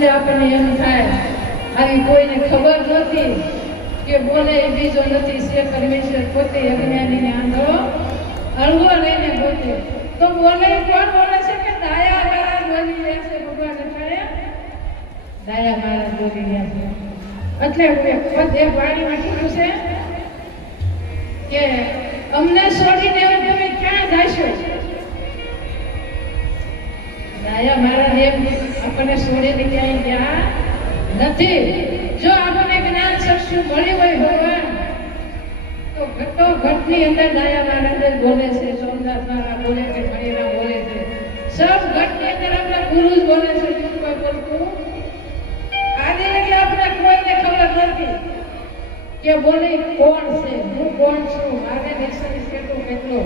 એટલે આપણને એમ થાય આવી કોઈને ખબર નથી કે બોલે એ બીજો નથી છે પરમેશ્વર પોતે અજ્ઞાનીને આંધળો અળગો લઈને પોતે તો બોલે કોણ બોલે છે કે દાયા મહારાજ બોલી રહ્યા છે ભગવાન અટાણે દાયા મહારાજ બોલી રહ્યા છે એટલે ખુદ એક વાણીમાં કીધું છે કે અમને છોડીને તમે ક્યાં જશો દાયા મહારાજ એમ આપણને છોડીને ક્યાંય ગયા નથી જો આપણને જ્ઞાન ચક્ષુ મળી હોય ભગવાન તો ઘટો ઘટની અંદર દાયા મહારાજ બોલે છે સોમનાથ મહારાજ બોલે છે મણિરામ બોલે છે સબ ઘટની અંદર આપણા ગુરુ જ બોલે છે કોઈ બોલતું આને લગી આપણે કોઈને ખબર નથી કે બોલે કોણ છે હું કોણ છું મારે નિશ્ચય કેટલો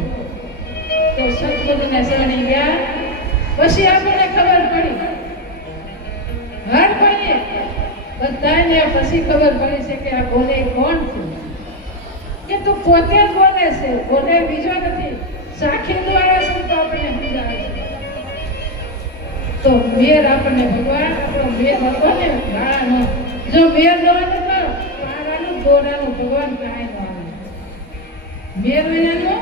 તો સત્સંગને શરણી ગયા પછી આપણને ખબર પડી હર કોઈને બધાને પછી ખબર પડી છે કે આ બોલે કોણ છે કે તું પોતે જ બોલે છે બોલે બીજો નથી સાખી દ્વારા સંતો આપણને સમજાવે છે તો મેર આપણને ભગવાન આપણો મેર હતો ને ગાળાનો જો મેર ન હોય તો પારાનું દોરાનું ભગવાન કાંઈ ન આવે મેર વિનાનું